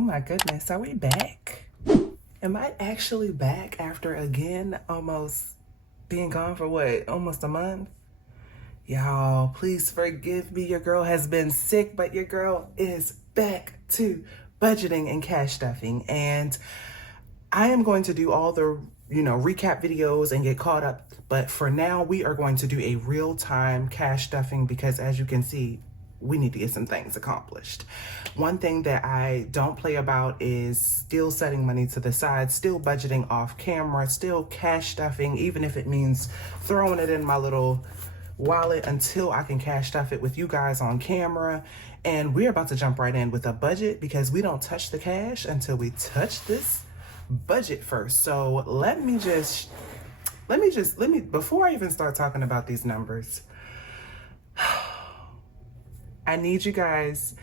Oh my goodness, are we back? Am I actually back after again almost being gone for what, almost a month? Y'all, please forgive me. Your girl has been sick, but your girl is back to budgeting and cash stuffing. And I am going to do all the, recap videos and get caught up. But for now, we are going to do a real-time cash stuffing because as you can see, we need to get some things accomplished. One thing that I don't play about is still setting money to the side, still budgeting off camera, still cash stuffing, even if it means throwing it in my little wallet until I can cash stuff it with you guys on camera. And we're about to jump right in with a budget because we don't touch the cash until we touch this budget first. So let me before I even start talking about these numbers, I need you guys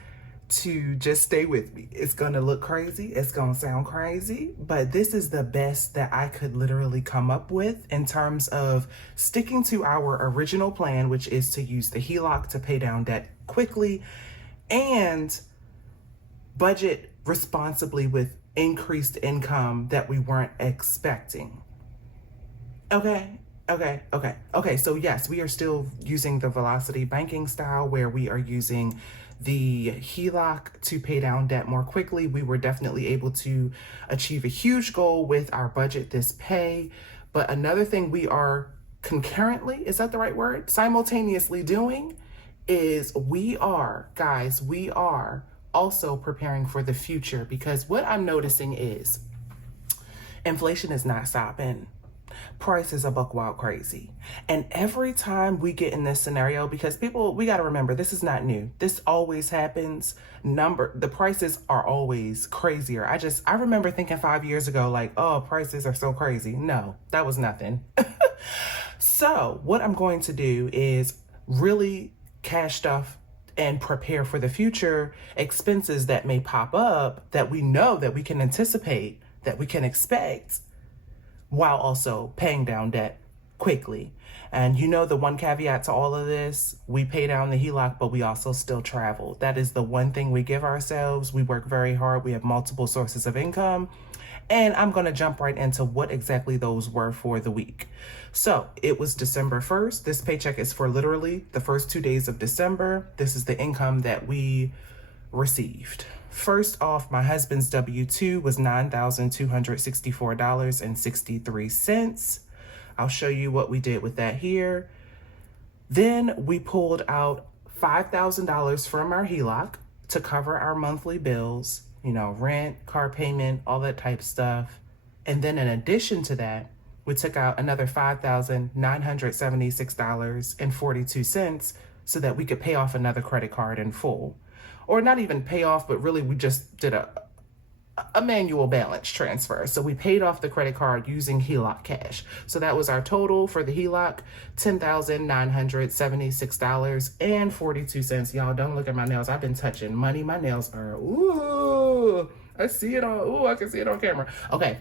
to just stay with me. It's gonna look crazy, it's gonna sound crazy, but this is the best that I could literally come up with in terms of sticking to our original plan, which is to use the HELOC to pay down debt quickly and budget responsibly with increased income that we weren't expecting. Okay, so yes, we are still using the velocity banking style where we are using the HELOC to pay down debt more quickly. We were definitely able to achieve a huge goal with our budget this pay. But another thing we are concurrently, is that the right word? Simultaneously doing is we are also preparing for the future, because what I'm noticing is inflation is not stopping. Prices are buck wild crazy. And every time we get in this scenario, because people, we got to remember, this is not new. This always happens. The prices are always crazier. I remember thinking 5 years ago, like, oh, prices are so crazy. No, that was nothing. So what I'm going to do is really cash stuff and prepare for the future expenses that may pop up that we know that we can anticipate, that we can expect, while also paying down debt quickly. And the one caveat to all of this, we pay down the HELOC, but we also still travel. That is the one thing we give ourselves. We work very hard. We have multiple sources of income. And I'm going to jump right into what exactly those were for the week. So it was December 1st. This paycheck is for literally the first 2 days of December. This is the income that we received. First off, my husband's W-2 was $9,264.63. I'll show you what we did with that here. Then we pulled out $5,000 from our HELOC to cover our monthly bills, rent, car payment, all that type stuff. And then in addition to that, we took out another $5,976.42 so that we could pay off another credit card in full. Or not even pay off, but really we just did a manual balance transfer. So we paid off the credit card using HELOC cash. So that was our total for the HELOC, $10,976.42. Y'all, don't look at my nails. I've been touching money. My nails are, ooh, I can see it on camera. Okay.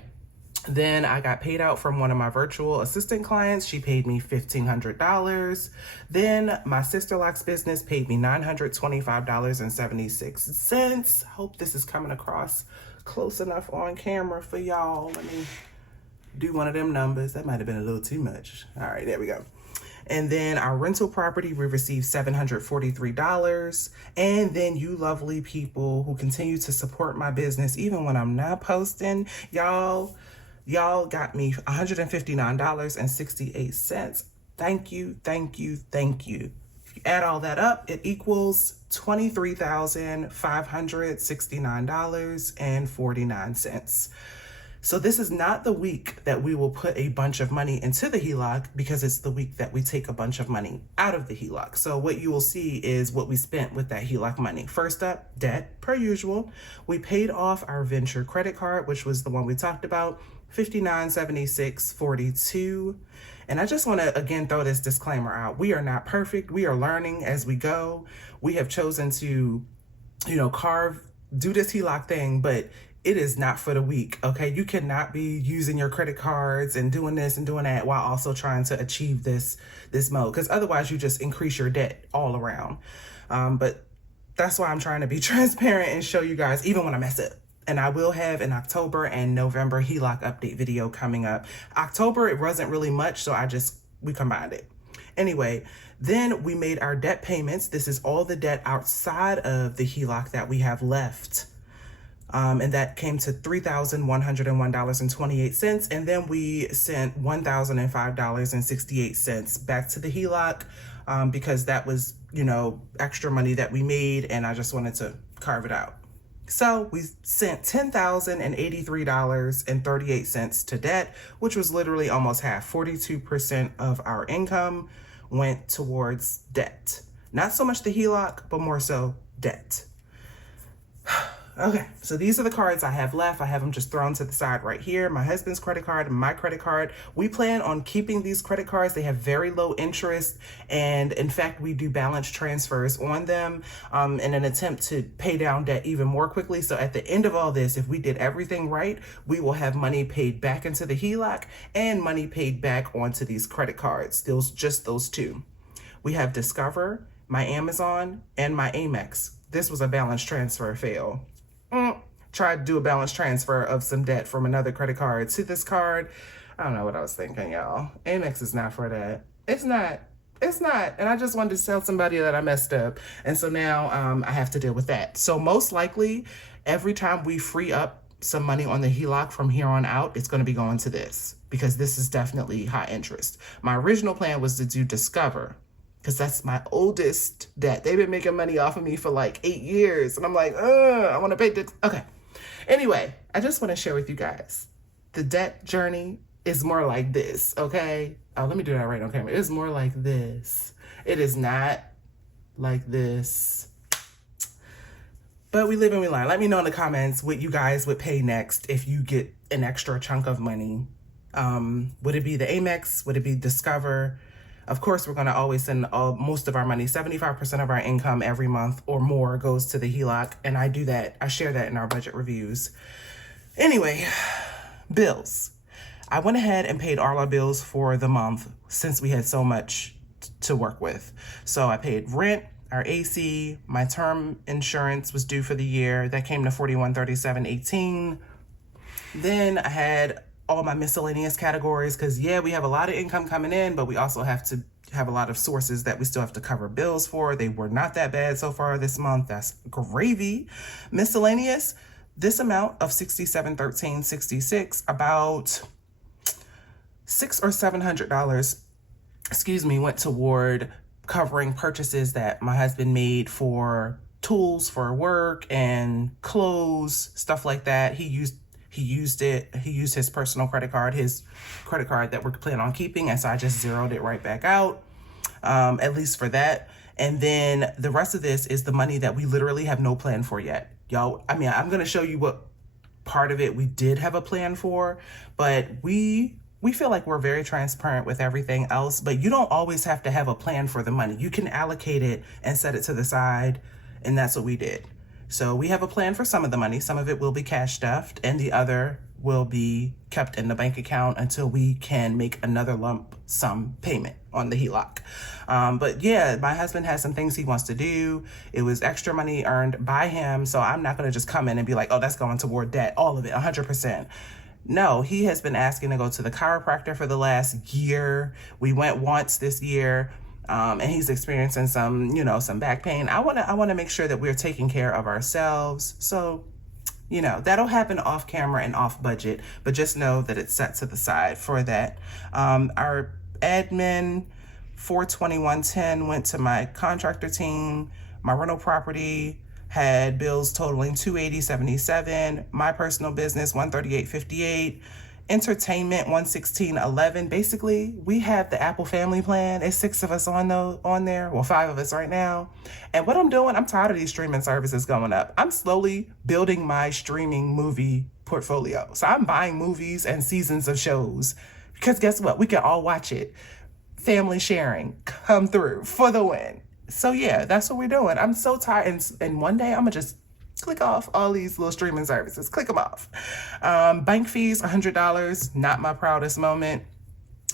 Then I got paid out from one of my virtual assistant clients. She paid me $1,500. Then my sister-loc's business paid me $925.76. Hope this is coming across close enough on camera for y'all. Let me do one of them numbers. That might have been a little too much. All right, there we go. And then our rental property, we received $743. And then you lovely people who continue to support my business, even when I'm not posting, y'all got me $159.68. Thank you. If you add all that up, it equals $23,569.49. So this is not the week that we will put a bunch of money into the HELOC, because it's the week that we take a bunch of money out of the HELOC. So what you will see is what we spent with that HELOC money. First up, debt, per usual. We paid off our venture credit card, which was the one we talked about, $59.76.42. And I just want to again throw this disclaimer out. We are not perfect. We are learning as we go. We have chosen to, do this HELOC thing, but it is not for the weak, okay? You cannot be using your credit cards and doing this and doing that while also trying to achieve this mode, because otherwise you just increase your debt all around. But that's why I'm trying to be transparent and show you guys, even when I mess up, And I will have an October and November HELOC update video coming up. October, it wasn't really much, so we combined it. Anyway, then we made our debt payments. This is all the debt outside of the HELOC that we have left. And that came to $3,101.28. And then we sent $1,005.68 back to the HELOC because that was, extra money that we made, and I just wanted to carve it out. So we sent $10,083.38 to debt, which was literally almost half. 42% of our income went towards debt. Not so much the HELOC, but more so debt. Okay, so these are the cards I have left. I have them just thrown to the side right here. My husband's credit card and my credit card. We plan on keeping these credit cards. They have very low interest. And in fact, we do balance transfers on them in an attempt to pay down debt even more quickly. So at the end of all this, if we did everything right, we will have money paid back into the HELOC and money paid back onto these credit cards. Just those two. We have Discover, my Amazon, and my Amex. This was a balance transfer fail. Tried to do a balance transfer of some debt from another credit card to this card. I don't know what I was thinking, y'all. Amex is not for that. It's not. And I just wanted to tell somebody that I messed up. And so now I have to deal with that. So most likely, every time we free up some money on the HELOC from here on out, it's going to be going to this because this is definitely high interest. My original plan was to do Discover, because that's my oldest debt. They've been making money off of me for like 8 years. And I'm like, I want to pay this. Okay. Anyway, I just want to share with you guys. The debt journey is more like this, okay? Oh, let me do that right on camera. It's more like this. It is not like this. But we live and we learn. Let me know in the comments what you guys would pay next if you get an extra chunk of money. Would it be the Amex? Would it be Discover? Of course, we're going to always send most of our money. 75% of our income every month or more goes to the HELOC. And I do that. I share that in our budget reviews. Anyway, bills. I went ahead and paid all our bills for the month since we had so much to work with. So I paid rent, our AC, my term insurance was due for the year. That came to $41.37.18. Then I had all my miscellaneous categories because, we have a lot of income coming in, but we also have to have a lot of sources that we still have to cover bills for. They were not that bad so far this month. That's gravy. Miscellaneous, this amount of $67.13.66, about $600 or $700, went toward covering purchases that my husband made for tools for work and clothes, stuff like that. He used his personal credit card, his credit card that we're planning on keeping. And so I just zeroed it right back out, at least for that. And then the rest of this is the money that we literally have no plan for yet. Y'all, I'm going to show you what part of it we did have a plan for, but we feel like we're very transparent with everything else, but you don't always have to have a plan for the money. You can allocate it and set it to the side. And that's what we did. So we have a plan for some of the money. Some of it will be cash stuffed and the other will be kept in the bank account until we can make another lump sum payment on the HELOC. But my husband has some things he wants to do. It was extra money earned by him. So I'm not going to just come in and be like, oh, that's going toward debt, all of it, 100%. No, he has been asking to go to the chiropractor for the last year. We went once this year. And he's experiencing some back pain. I want to make sure that we're taking care of ourselves. So, that'll happen off camera and off budget, but just know that it's set to the side for that. Our admin $421.10 went to my contractor team. My rental property had bills totaling $280.77. My personal business $138.58. Entertainment $116.11. Basically, we have the Apple family plan. It's 6 of us on there. Well, 5 of us right now. And what I'm doing, I'm tired of these streaming services going up. I'm slowly building my streaming movie portfolio. So I'm buying movies and seasons of shows because guess what? We can all watch it. Family sharing come through for the win. So that's what we're doing. I'm so tired. And one day I'm gonna just click off all these little streaming services. Click them off. Bank fees, $100. Not my proudest moment.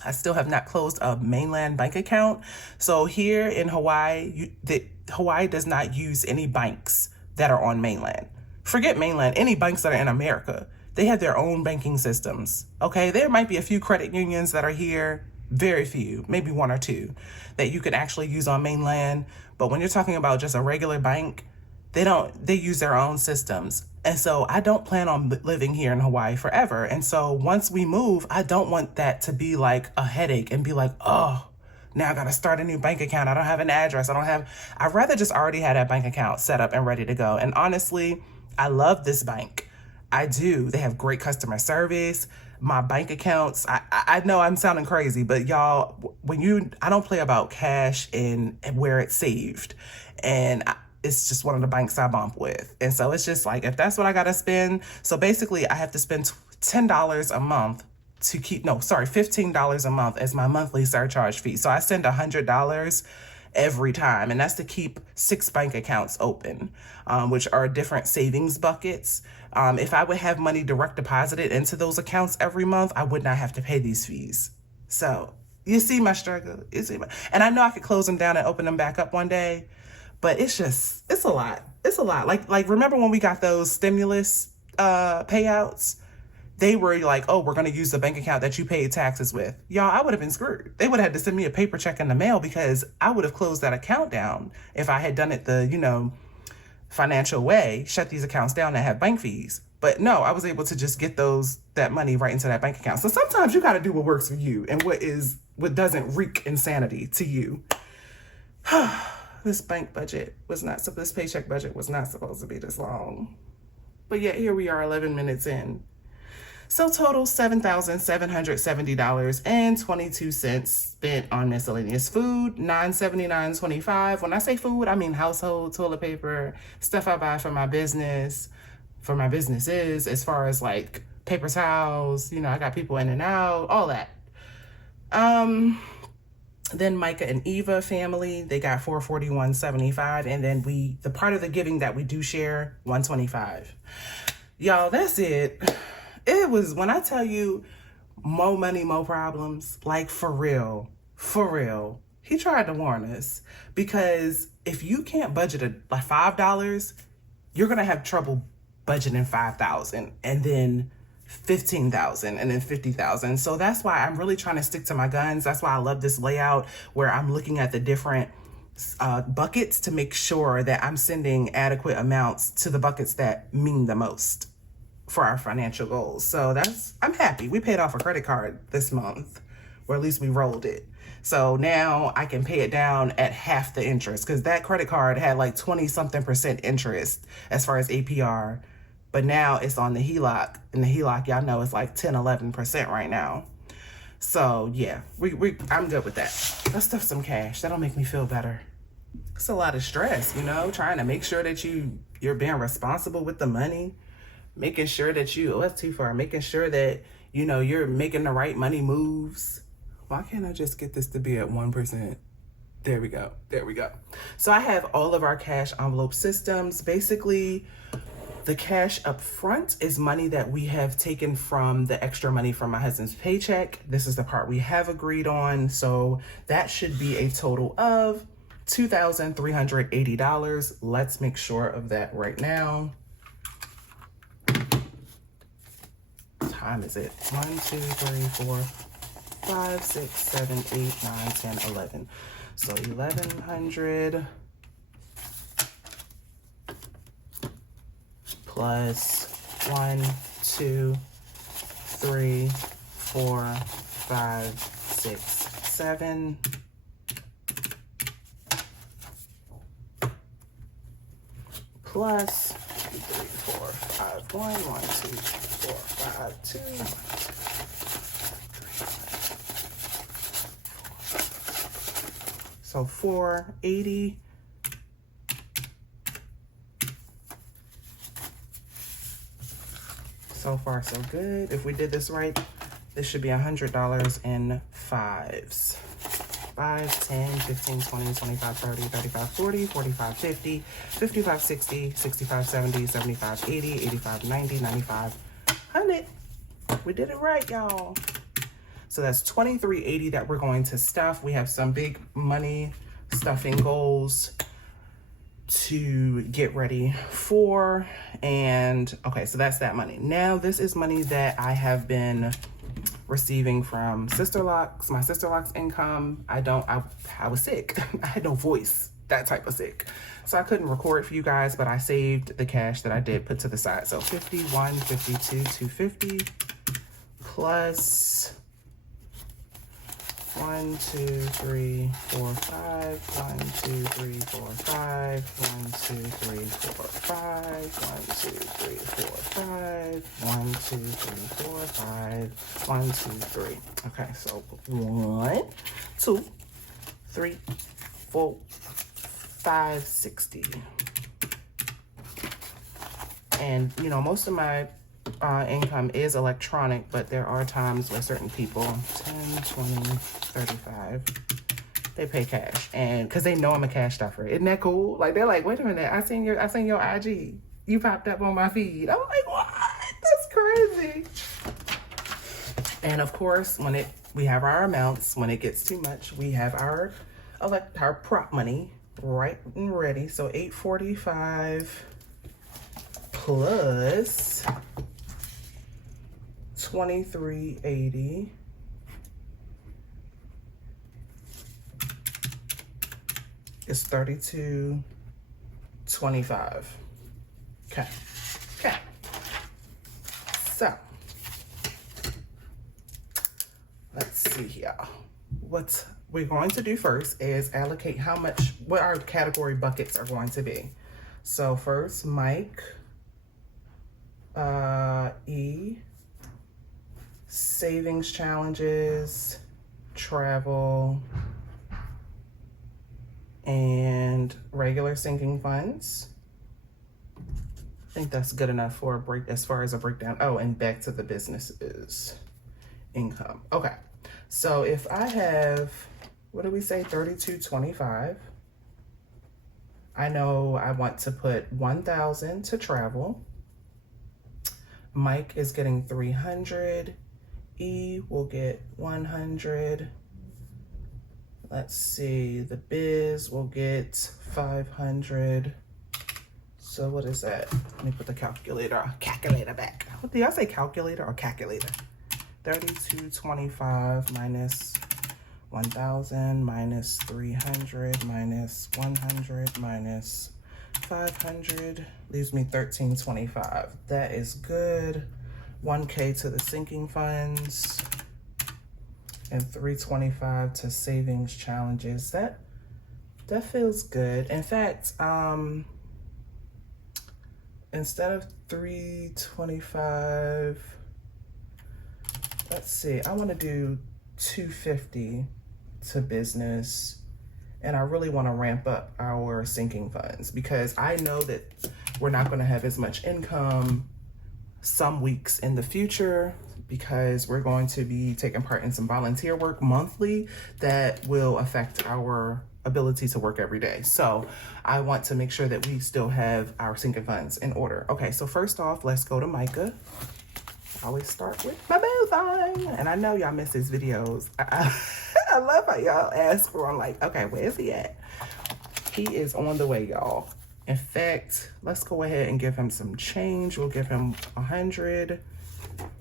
I still have not closed a mainland bank account. So here in Hawaii, Hawaii does not use any banks that are on mainland. Forget mainland, any banks that are in America, they have their own banking systems, okay? There might be a few credit unions that are here, very few, maybe one or two, that you can actually use on mainland. But when you're talking about just a regular bank, they use their own systems. And so I don't plan on living here in Hawaii forever. And so once we move, I don't want that to be like a headache and be like, oh, now I got to start a new bank account. I don't have an address. I'd rather just already have that bank account set up and ready to go. And honestly, I love this bank. I do. They have great customer service. My bank accounts, I know I'm sounding crazy, but y'all, I don't play about cash and where it's saved. And it's just one of the banks I bump with. And so it's just like, if that's what I got to spend. So basically I have to spend $10 a month to keep, no, sorry, $15 a month as my monthly surcharge fee. So I send $100 every time. And that's to keep 6 bank accounts open, which are different savings buckets. If I would have money direct deposited into those accounts every month, I would not have to pay these fees. So you see my struggle. And I know I could close them down and open them back up one day, but it's a lot. It's a lot. Like remember when we got those stimulus payouts? They were like, oh, we're going to use the bank account that you paid taxes with. Y'all, I would have been screwed. They would have had to send me a paper check in the mail because I would have closed that account down if I had done it the, financial way, shut these accounts down and have bank fees. But no, I was able to just get that money right into that bank account. So sometimes you got to do what works for you and what doesn't wreak insanity to you. This paycheck budget was not supposed to be this long. But yet here we are 11 minutes in. So total $7,770.22 spent on miscellaneous food, $979.25. When I say food, I mean household, toilet paper, stuff I buy for my businesses, as far as like paper towels, I got people in and out, all that. Then Micah and Eva family, they got $441.75. And then the part of the giving that we do share, $125. Y'all, that's it. It was, when I tell you, more money, more problems, like for real, he tried to warn us, because if you can't budget like $5, you're going to have trouble budgeting $5,000 and then $15,000 and then $50,000. So that's why I'm really trying to stick to my guns. That's why I love this layout where I'm looking at the different buckets to make sure that I'm sending adequate amounts to the buckets that mean the most for our financial goals. So I'm happy. We paid off a credit card this month, or at least we rolled it. So now I can pay it down at half the interest, because that credit card had like 20-something% interest as far as APR. But now it's on the HELOC, and the HELOC, y'all know, is like 10-11% right now. So yeah, I'm good with that. Let's stuff some cash. That'll make me feel better. It's a lot of stress, trying to make sure that you're being responsible with the money. Making sure that that's too far. Making sure that, you're making the right money moves. Why can't I just get this to be at 1%? There we go. So I have all of our cash envelope systems. Basically, the cash up front is money that we have taken from the extra money from my husband's paycheck. This is the part we have agreed on. So that should be a total of $2,380. Let's make sure of that right now. Time is it? 1, 2, 3, 4, 5, 6, 7, 8, 9, 10, 11. So 1,100 plus 1, 2, 3, 4, 5, 6, 7. Plus 2, 3, 4, 5, 1, 1, 2, 4, 5, 2. So 480. So far, so good. If we did this right, this should be $100 in fives. 5, 10, 15, 20, 25, 30, 35, 40, 45, 50, 55, 60, 65, 70, 75, 80, 85, 90, 95, 100. We did it right, y'all. So that's $2,380 that we're going to stuff. We have some big money stuffing goals. to get ready for. And okay, so that's that money. Now this is money that I have been receiving from Sister Locks, my Sister Locks income. I was sick. I had no voice, that type of sick. So I couldn't record for you guys, but I saved the cash that I did put to the side. So 51, 52, 250 plus 1, 2, 3, 4, 5, 1, 2, 3, 4, 5, 1, 2, 3, 4, 5, 1, 2, 3, 4, 5, 1, 2, 3, 4, 5, 1, 2, 3. Okay, so 1, 2, 3, 4, 5, 60. And you know, most of my income is electronic, but there are times where certain people, 10, 20, 35, they pay cash, and because they know I'm a cash stuffer. Isn't that cool? Like, they're like, wait a minute, I seen your IG, you popped up on my feed. I'm like, what? That's crazy. And of course, when we have our amounts, when it gets too much, we have our prop money right and ready. So 845 plus 2380 is 3225. Okay. So let's see here. What we're going to do first is allocate what our category buckets are going to be. So first, Mike, E, savings challenges, travel, and regular sinking funds. I think that's good enough for a break as far as a breakdown. Oh, and back to the businesses income. Okay, so if I have, what do we say, 3225, I know I want to put 1,000 to travel. Mike is getting 300. E will get 100. Let's see, the biz will get 500. So what is that? Let me put the calculator back. What did I say, calculator or calculator? 3225 minus 1,000 minus 300 minus 100 minus 500 leaves me 1325. That is good. 1K to the sinking funds and 325 to savings challenges. That feels good. In fact, instead of 325, let's see, I want to do 250 to business, and I really want to ramp up our sinking funds because I know that we're not going to have as much income some weeks in the future because we're going to be taking part in some volunteer work monthly that will affect our ability to work every day. So I want to make sure that we still have our sinking funds in order. Okay, so first off, let's go to Micah. I always start with my boo thing. And I know y'all miss his videos. I love how y'all ask for him, like, okay, where is he at? He is on the way, y'all. In fact, let's go ahead and give him some change. We'll give him 100,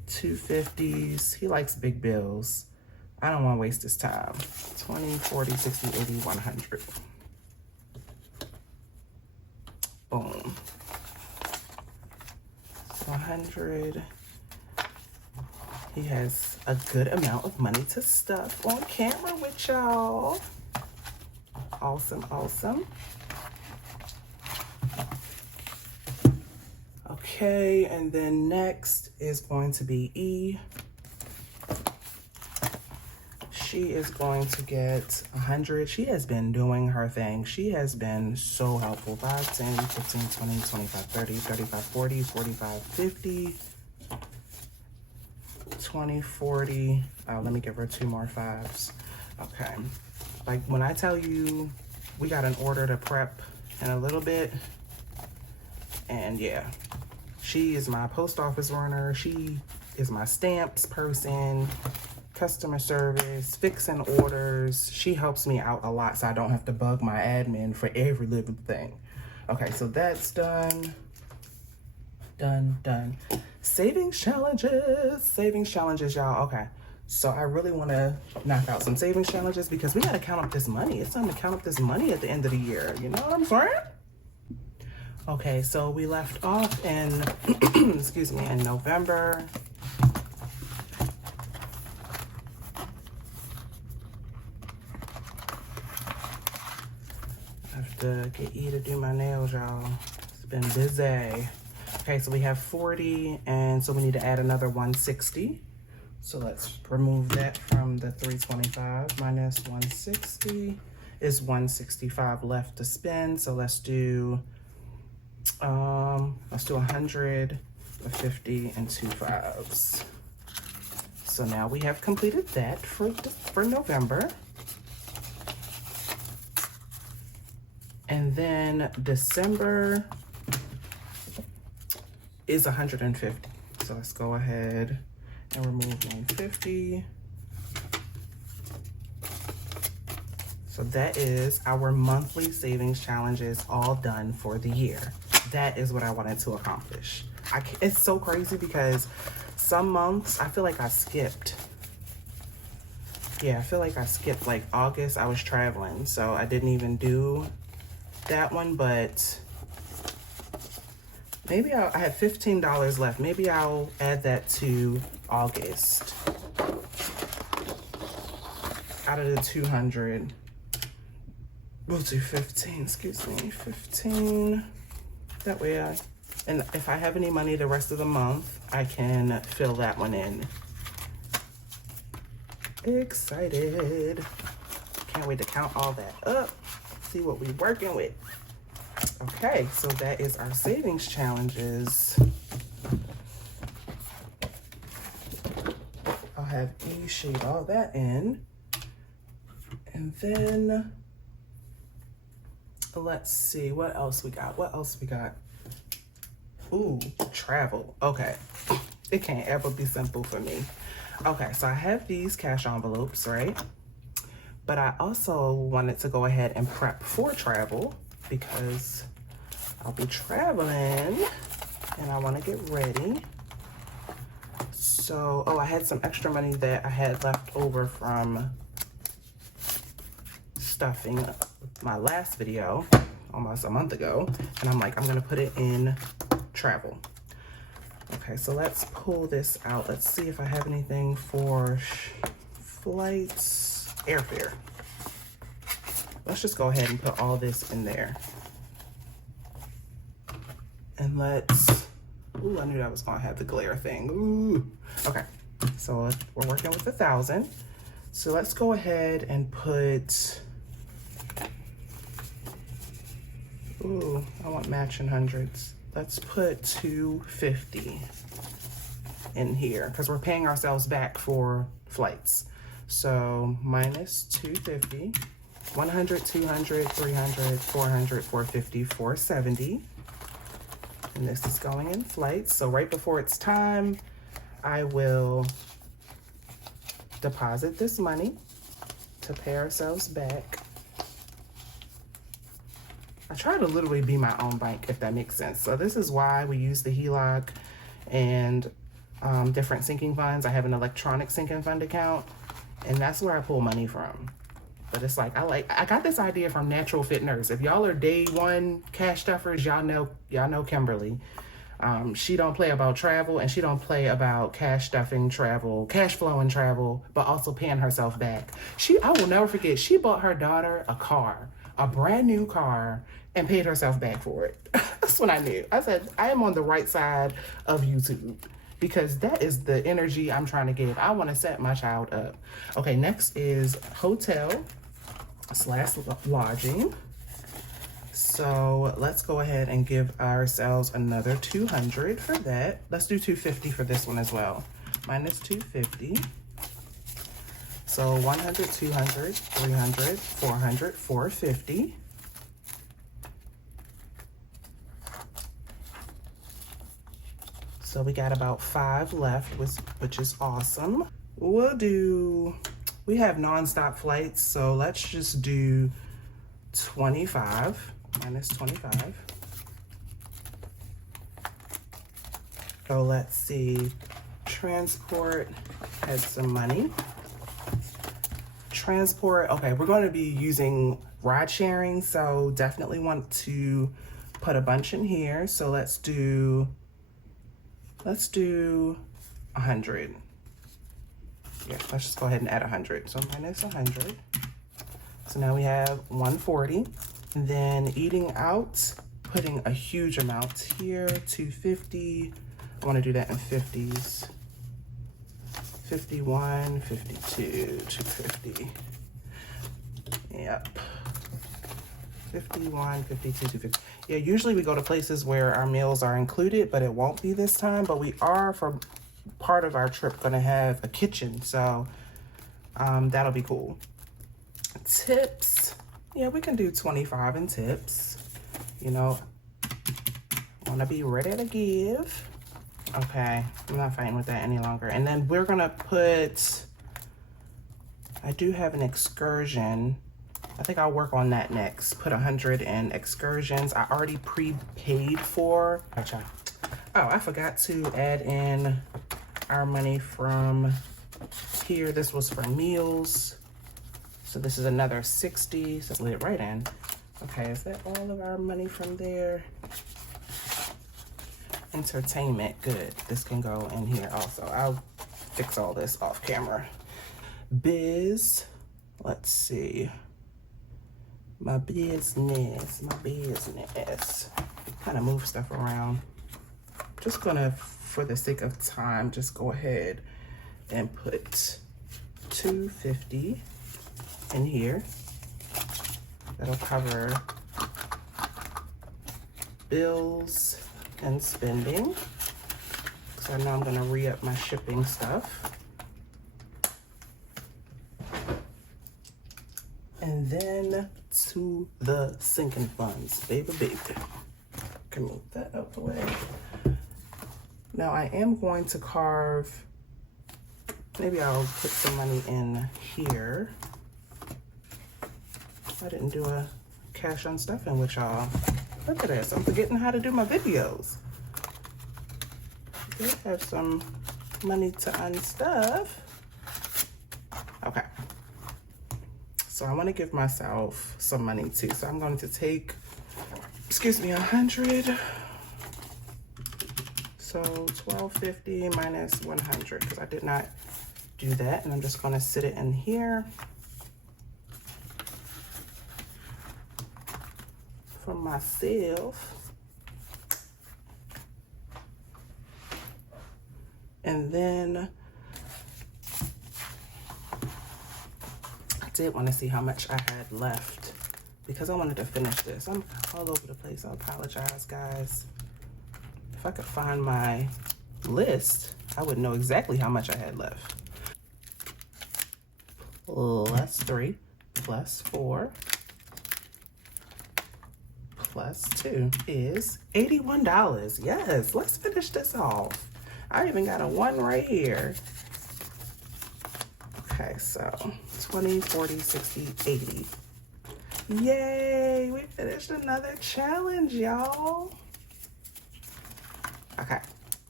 250s. He likes big bills. I don't want to waste his time. 20, 40, 60, 80, 100. Boom. 100. He has a good amount of money to stuff on camera with y'all. Awesome, awesome. Okay, and then next is going to be E. She is going to get 100. She has been doing her thing. She has been so helpful. 5, 10, 15, 20, 25, 30, 35, 40, 45, 50, 20, 40. Let me give her 2 more 5s. Okay. Like when I tell you we got an order to prep in a little bit, and yeah, she is my post office runner. She is my stamps person, customer service, fixing orders. She helps me out a lot so I don't have to bug my admin for every living thing. Okay, so that's done. Done. Savings challenges, y'all. Okay, so I really want to knock out some savings challenges because we got to count up this money. It's time to count up this money at the end of the year. You know what I'm saying? Okay, so we left off in, excuse me, in November. I have to get E to do my nails, y'all. It's been busy. Okay, so we have 40, and so we need to add another 160. So let's remove that from the 325 minus 160 is 165 left to spend. So let's do 100, a 50, and 2 5s. So now we have completed that for November. And then December is 150. So let's go ahead and remove 150. So that is our monthly savings challenges all done for the year. That is what I wanted to accomplish. It's so crazy because some months I feel like I skipped. Yeah, I feel like I skipped. Like August, I was traveling, so I didn't even do that one, but maybe I have $15 left. Maybe I'll add that to August. Out of the 200, we'll do 15, excuse me, 15. That way and if I have any money the rest of the month, I can fill that one in. Excited. Can't wait to count all that up, see what we're working with. Okay, so that is our savings challenges. I'll have E shade all that in. And then let's see, what else we got? Ooh, travel. Okay, it can't ever be simple for me. Okay, so I have these cash envelopes, right? But I also wanted to go ahead and prep for travel because I'll be traveling and I want to get ready. So, I had some extra money that I had left over from stuffing my last video almost a month ago. And I'm like, I'm going to put it in travel. Okay, so let's pull this out. Let's see if I have anything for flights, airfare. Let's just go ahead and put all this in there. And let's, ooh, I knew I was gonna have the glare thing. Ooh. Okay, so we're working with 1,000. So let's go ahead and put, ooh, I want matching hundreds. Let's put 250 in here because we're paying ourselves back for flights. So minus 250, 100, 200, 300, 400, 450, 470. And this is going in flights. So right before it's time, I will deposit this money to pay ourselves back. I try to literally be my own bank, if that makes sense. So this is why we use the HELOC and different sinking funds. I have an electronic sinking fund account, and that's where I pull money from. But it's like, I got this idea from Natural Fit Nurse. If y'all are day one cash stuffers, y'all know Kimberly. She don't play about travel, and she don't play about cash stuffing travel, cash flowing travel, but also paying herself back. I will never forget, she bought her daughter a car, a brand new car, and paid herself back for it. That's when I knew. I said, I am on the right side of YouTube because that is the energy I'm trying to give. I want to set my child up. Okay, next is hotel/lodging. So let's go ahead and give ourselves another 200 for that. Let's do 250 for this one as well. Minus 250. So 100, 200, 300, 400, 450. So we got about 5 left, which is awesome. We have nonstop flights, so let's just do 25, minus 25. So let's see. Transport had some money. Transport, okay, we're going to be using ride sharing, so definitely want to put a bunch in here. So let's do 100. Yeah, let's just go ahead and add 100. So minus 100. So now we have 140. And then eating out, putting a huge amount here, 250. I want to do that in 50s. 51, 52, 250. Yep. 51, 52, 250. Yeah, usually we go to places where our meals are included, but it won't be this time. But we are, for part of our trip, going to have a kitchen. So that'll be cool. Tips. Yeah, we can do 25 in tips. You know, want to be ready to give. Okay, I'm not fighting with that any longer. And then we're gonna put, I do have an excursion. I think I'll work on that next. Put 100 in excursions. I already prepaid for. Gotcha. Oh, I forgot to add in our money from here. This was for meals. So this is another 60, so slid it right in. Okay, is that all of our money from there? Entertainment, good. This can go in here also. I'll fix all this off camera. Biz, let's see. My business. Kind of move stuff around. Just gonna, for the sake of time, just go ahead and put 250 in here. That'll cover bills and spending. So now I'm gonna re-up my shipping stuff. And then to the sinking funds, baby. Can move that out of the way. Now I am going to carve, maybe I'll put some money in here. I didn't do a cash unstuffing with y'all. Look at this, I'm forgetting how to do my videos. We have some money to unstuff. Okay. So I want to give myself some money too. So I'm going to take, 100. So 1250 minus 100, because I did not do that. And I'm just going to sit it in here. For myself. And then I did want to see how much I had left because I wanted to finish this. I'm all over the place. I apologize, guys. If I could find my list, I would know exactly how much I had left. Plus 3, plus 4, plus 2 is $81. Yes, let's finish this off. I even got a 1 right here. Okay, so 20, 40, 60, 80. Yay, we finished another challenge, y'all. Okay,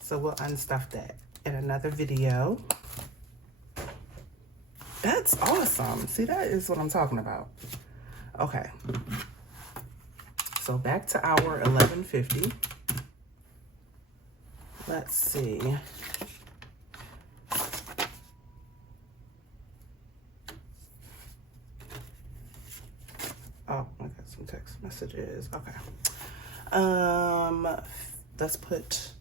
so we'll unstuff that in another video. That's awesome. See, that is what I'm talking about. Okay. So back to our 1150. Let's see. Oh, I got some text messages. Okay. Let's put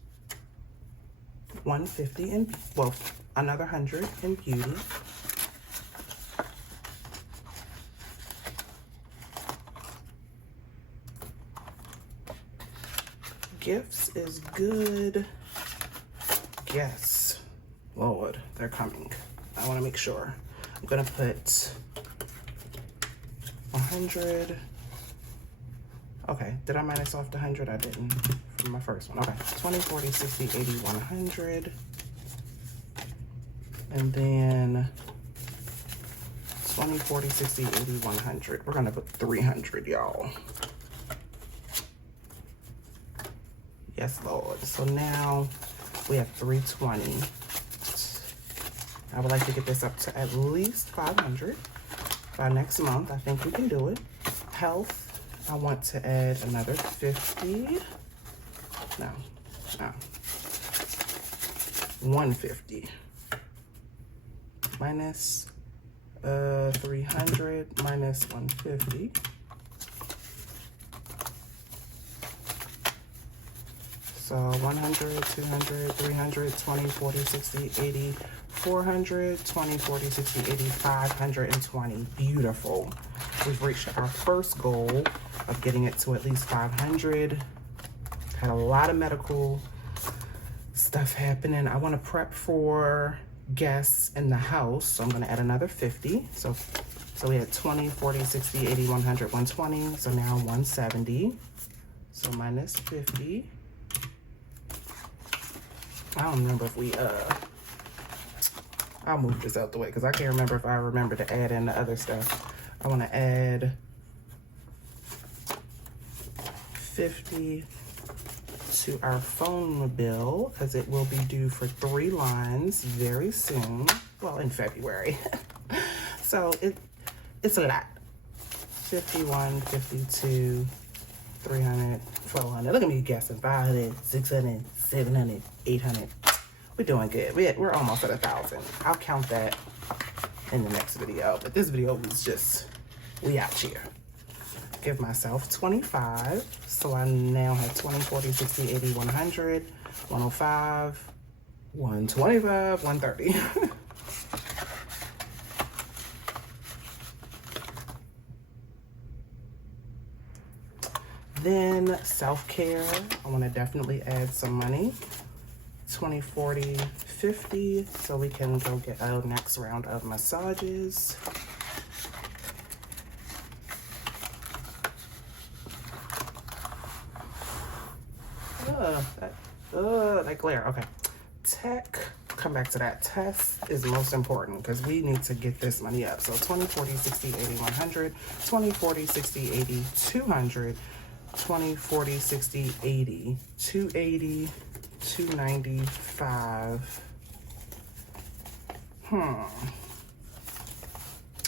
150 in, well, another 100 in beauty. Gifts is good. Yes, Lord, they're coming. I want to make sure. I'm gonna put 100. Okay, did I minus off the 100? I didn't from my first one. Okay, 20, 40, 60, 80, 100. And then 20, 40, 60, 80, 100. We're gonna put 300, y'all. Yes, Lord. So now We have 320. I would like to get this up to at least 500 by next month. I think we can do it. Health, I want to add another 50. No. 150 minus 300 minus 150. So 100, 200, 300, 20, 40, 60, 80, 400, 20, 40, 60, 80, 520. Beautiful. We've reached our first goal of getting it to at least 500. Had a lot of medical stuff happening. I want to prep for guests in the house, so I'm going to add another 50. So we had 20, 40, 60, 80, 100, 120. So now 170. So minus 50. I don't remember if we, I'll move this out the way because I can't remember if I remember to add in the other stuff. I want to add 50 to our phone bill because it will be due for 3 lines very soon. Well, in February. So it's a lot. 51, 52, 300, 400. Look at me guessing. 500, 600, 700, 800. We're doing good. We're almost at 1,000. I'll count that in the next video. But this video was just, we out here. Give myself 25. So I now have 20, 40, 60, 80, 100, 105, 125, 130. Then self-care, I want to definitely add some money. 20, 40, 50, so we can go get our next round of massages. That glare, okay. Tech, come back to that. Test is most important because we need to get this money up. So 20, 40, 60, 80, 100, 20, 40, 60, 80, 200, 20, 40, 60, 80, 280, 295.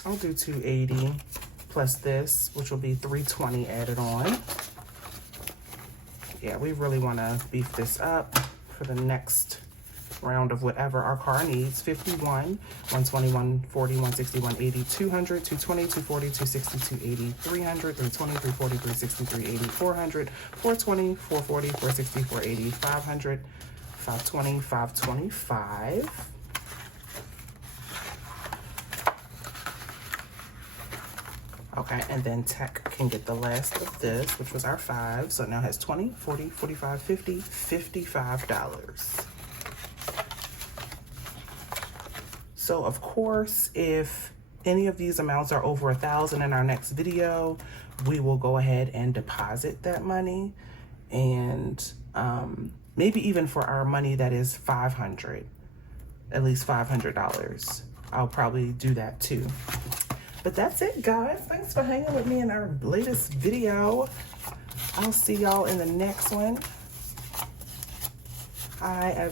I'll do 280 plus this, which will be 320 added on. Yeah, we really want to beef this up for the next round of whatever our car needs. 51, 120, 140, 160, 180, 200, 220, 240, 260, 280, 300, 320, 340, 360, 380, 400, 420, 440, 460, 480, 500, 520, 525. Okay, and then tech can get the last of this, which was our 5. So it now has 20, 40, 45, 50, $55. So of course, if any of these amounts are over 1,000 in our next video, we will go ahead and deposit that money. And maybe even for our money that is 500, at least $500, I'll probably do that too. But that's it, guys. Thanks for hanging with me in our latest video. I'll see y'all in the next one. I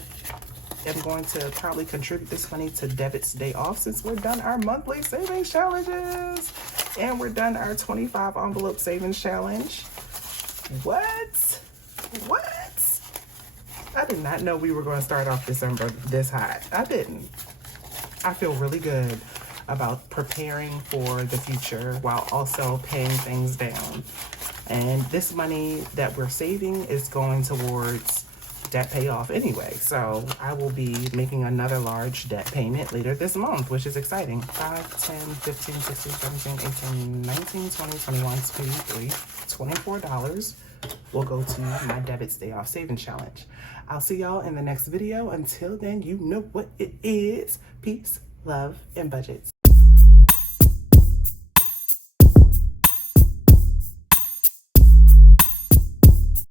am going to probably contribute this money to Debit's Day Off since we're done our monthly savings challenges. And we're done our 25 envelope savings challenge. What? I did not know we were going to start off December this hot. I didn't. I feel really good about preparing for the future while also paying things down. And this money that we're saving is going towards debt payoff anyway. So I will be making another large debt payment later this month, which is exciting. 5, 10, 15, 16, 17, 18, 19, 20, 21, 23, $24 will go to my Debit's Day Off Savings Challenge. I'll see y'all in the next video. Until then, you know what it is. Peace, love, and budgets.